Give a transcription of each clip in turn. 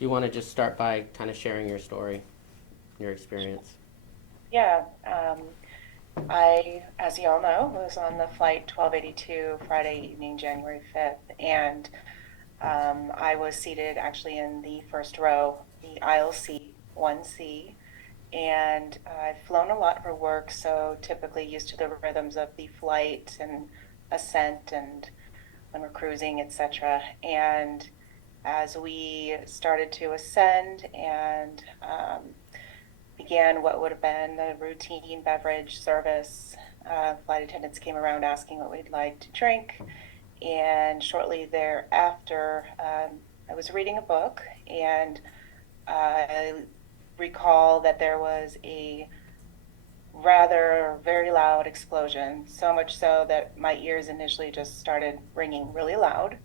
Do you want to just start by kind of sharing your story, your experience? Yeah, as you all know, was on the flight 1282 Friday evening, January 5th, and I was seated actually in the first row, the aisle seat, 1C, and I've flown a lot for work, so typically used to the rhythms of the flight and ascent and when we're cruising, etc. And as we started to ascend and began what would have been the routine beverage service. Flight attendants came around asking what we'd like to drink. And shortly thereafter, I was reading a book and I recall that there was a rather very loud explosion, so much so that my ears initially just started ringing really loud.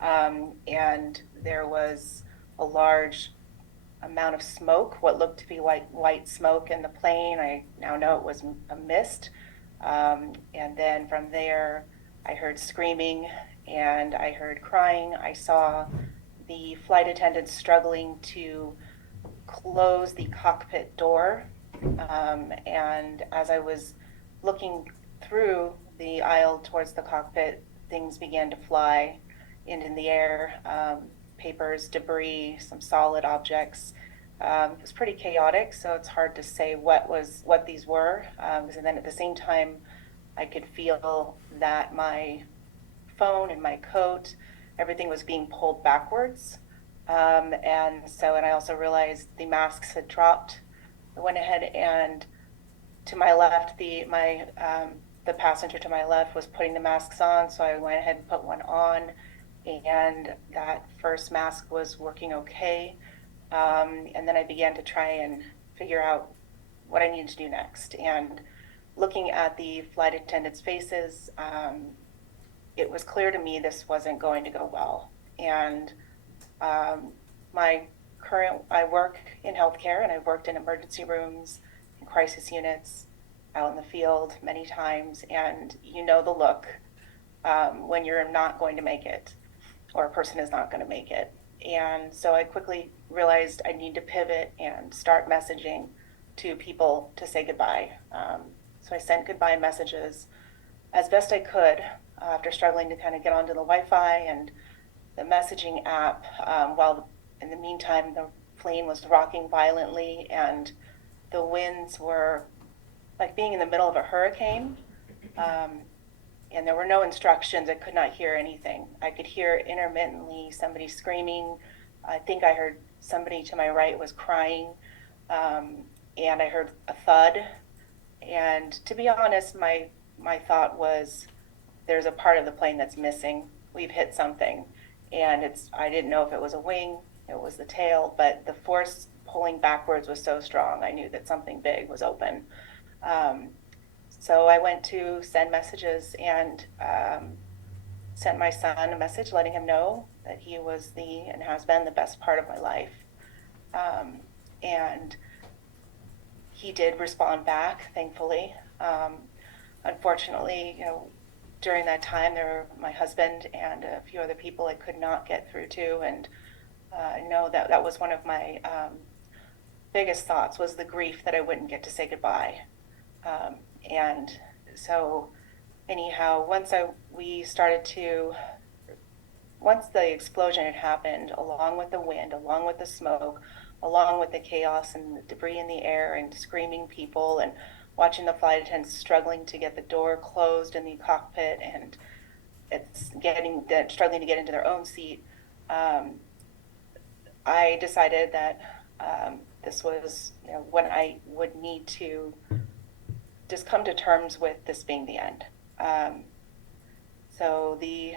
And there was a large amount of smoke, what looked to be white smoke in the plane. I now know it was a mist. And then from there, I heard screaming and I heard crying. I saw the flight attendants struggling to close the cockpit door. And as I was looking through the aisle towards the cockpit, things began to fly into the air, papers, debris, some solid objects. It was pretty chaotic, so it's hard to say what these were. And then at the same time, I could feel that my phone and my coat, everything was being pulled backwards. And I also realized the masks had dropped. I went ahead and to my left, the passenger to my left was putting the masks on, so I went ahead and put one on, and that first mask was working okay. And then I began to try and figure out what I needed to do next. And looking at the flight attendants' faces, it was clear to me this wasn't going to go well. And um, I work in healthcare and I've worked in emergency rooms and crisis units out in the field many times. And you know the look when you're not going to make it or a person is not going to make it. And so I quickly realized I need to pivot and start messaging to people to say goodbye. So I sent goodbye messages as best I could after struggling to kind of get onto the Wi-Fi and the messaging app. While in the meantime, the plane was rocking violently and the winds were like being in the middle of a hurricane. Um, and there were no instructions. I could not hear anything. I could hear intermittently somebody screaming. I think I heard somebody to my right was crying, and I heard a thud. And to be honest, my thought was, there's a part of the plane that's missing. We've hit something, and I didn't know if it was a wing, it was the tail, but the force pulling backwards was so strong. I knew that something big was open. Um, so I went to send messages and sent my son a message letting him know that he was and has been the best part of my life. Um, and he did respond back, thankfully. Unfortunately, during that time, my husband and a few other people I could not get through to, and I know that was one of my biggest thoughts was the grief that I wouldn't get to say goodbye. And so anyhow, once the explosion had happened, along with the wind, along with the smoke, along with the chaos and the debris in the air and screaming people and watching the flight attendants struggling to get the door closed in the cockpit and struggling to get into their own seat, um, I decided that this was when I would need to just come to terms with this being the end. Um, so the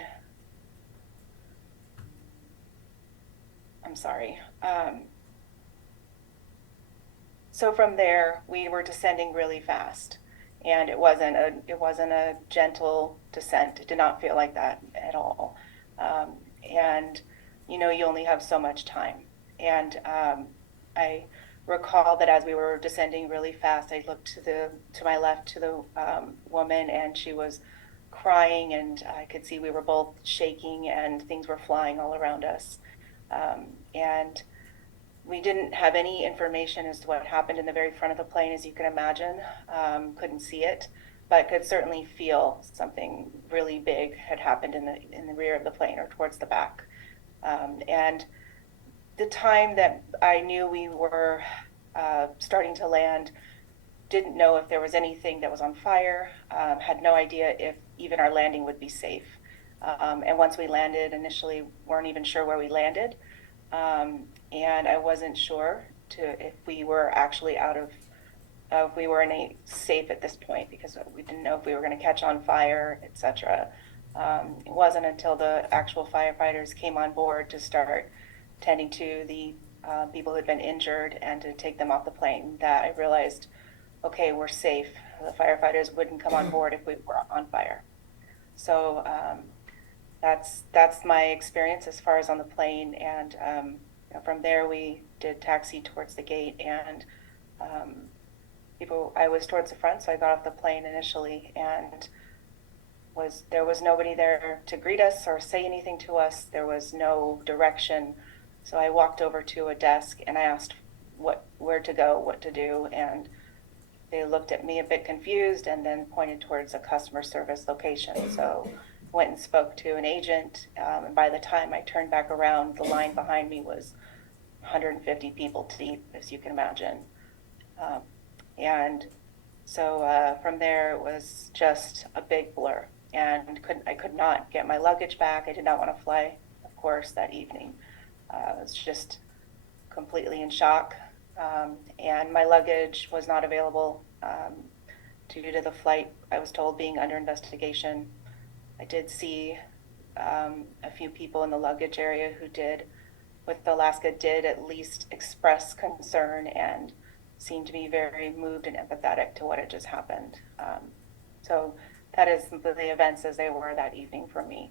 I'm sorry. So from there, we were descending really fast, and it wasn't a gentle descent. It did not feel like that at all. And you only have so much time. And I recall that as we were descending really fast, I looked to my left to the woman, and she was crying, and I could see we were both shaking, and things were flying all around us. And we didn't have any information as to what happened in the very front of the plane, as you can imagine. Couldn't see it, but could certainly feel something really big had happened in the rear of the plane or towards the back. And the time that I knew we were starting to land, didn't know if there was anything that was on fire, had no idea if even our landing would be safe. And once we landed, initially weren't even sure where we landed. And I wasn't sure if we were actually if we were in a safe at this point, because we didn't know if we were going to catch on fire, etc. It wasn't until the actual firefighters came on board to start tending to the people who had been injured and to take them off the plane that I realized, okay, we're safe. The firefighters wouldn't come on board if we were on fire. So that's my experience as far as on the plane. And from there, we did taxi towards the gate, and I was towards the front, so I got off the plane initially, and there was nobody there to greet us or say anything to us. There was no direction. So I walked over to a desk and I asked where to go, what to do, and they looked at me a bit confused and then pointed towards a customer service location. So went and spoke to an agent, and by the time I turned back around, the line behind me was 150 people deep, as you can imagine. And so from there, it was just a big blur, and I could not get my luggage back. I did not want to fly, of course, that evening. I was just completely in shock, and my luggage was not available due to the flight, I was told, being under investigation. I did see a few people in the luggage area who with Alaska, did at least express concern and seemed to be very moved and empathetic to what had just happened. So that is the events as they were that evening for me.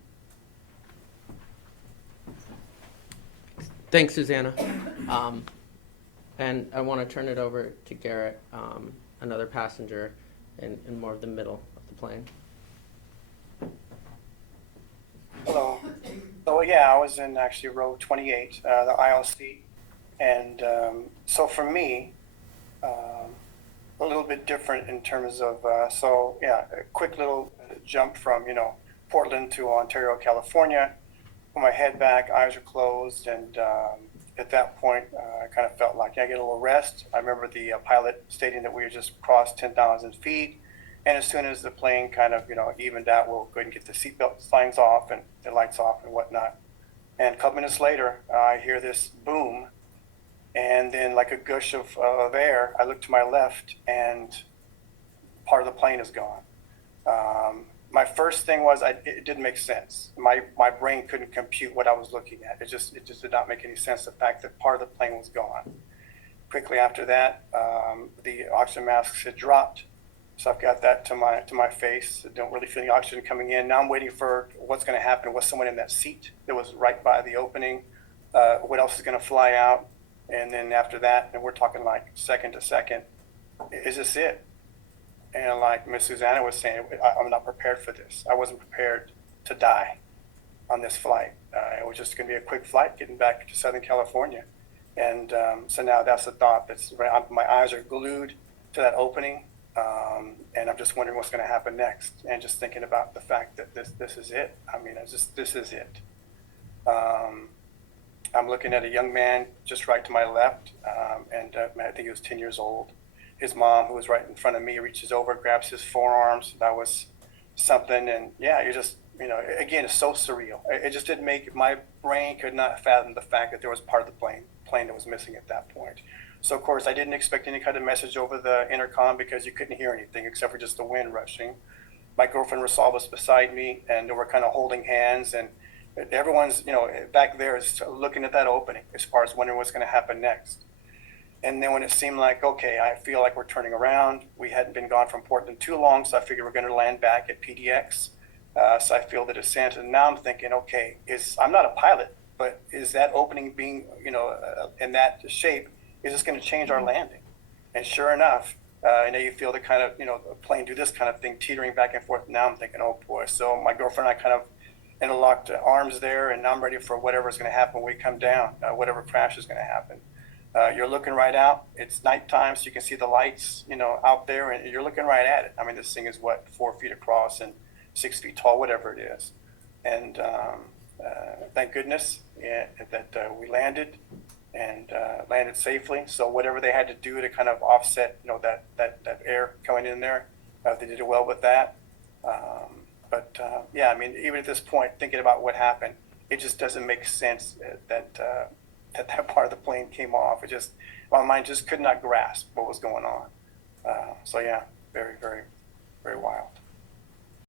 Thanks, Susanna. And I want to turn it over to Garrett, another passenger in more of the middle of the plane. Hello. So yeah, I was in actually row 28, the aisle seat, and so for me, a little bit different in terms of so yeah, a quick little jump from Portland to Ontario, California. Put my head back, eyes are closed, and at that point, I kind of felt like I get a little rest. I remember the pilot stating that we had just crossed 10,000 feet. And as soon as the plane kind of, evened out, we'll go ahead and get the seatbelt signs off and the lights off and whatnot. And a couple minutes later, I hear this boom, and then like a gush of air, I look to my left, and part of the plane is gone. My first thing was it didn't make sense. My brain couldn't compute what I was looking at. It just did not make any sense. The fact that part of the plane was gone. Quickly after that, the oxygen masks had dropped. So I've got that to my face. I don't really feel the oxygen coming in. Now I'm waiting for what's going to happen. Was someone in that seat that was right by the opening? What else is going to fly out? And then after that, and we're talking like second to second, is this it? And like Miss Susanna was saying, I'm not prepared for this. I wasn't prepared to die on this flight. It was just going to be a quick flight getting back to Southern California. And so now that's the thought. My eyes are glued to that opening. And I'm just wondering what's going to happen next, and just thinking about the fact that this is it. I mean, this is it. I'm looking at a young man just right to my left, and I think he was 10 years old. His mom, who was right in front of me, reaches over, grabs his forearms. That was something, and yeah, you're just, again, it's so surreal. It just didn't my brain could not fathom the fact that there was part of the plane that was missing at that point. So, of course, I didn't expect any kind of message over the intercom because you couldn't hear anything except for just the wind rushing. My girlfriend Rosal was beside me, and we're kind of holding hands, and everyone's, back there is looking at that opening as far as wondering what's going to happen next. And then when it seemed like, okay, I feel like we're turning around, we hadn't been gone from Portland too long, so I figured we're going to land back at PDX. So I feel the descent, and now I'm thinking, okay, I'm not a pilot, but is that opening being, in that shape, is this going to change our landing? And sure enough, you feel the kind of, the plane do this kind of thing, teetering back and forth. Now I'm thinking, oh boy. So my girlfriend and I kind of interlocked arms there, and now I'm ready for whatever's going to happen when we come down, whatever crash is going to happen. You're looking right out. It's nighttime, so you can see the lights, out there, and you're looking right at it. I mean, this thing is what, 4 feet across and 6 feet tall, whatever it is. And thank goodness that we landed and landed safely. So whatever they had to do to kind of offset, that air coming in there, they did well with that. But yeah, I mean, even at this point, thinking about what happened, it just doesn't make sense that that part of the plane came off. My mind just could not grasp what was going on. So yeah, very, very, very wild.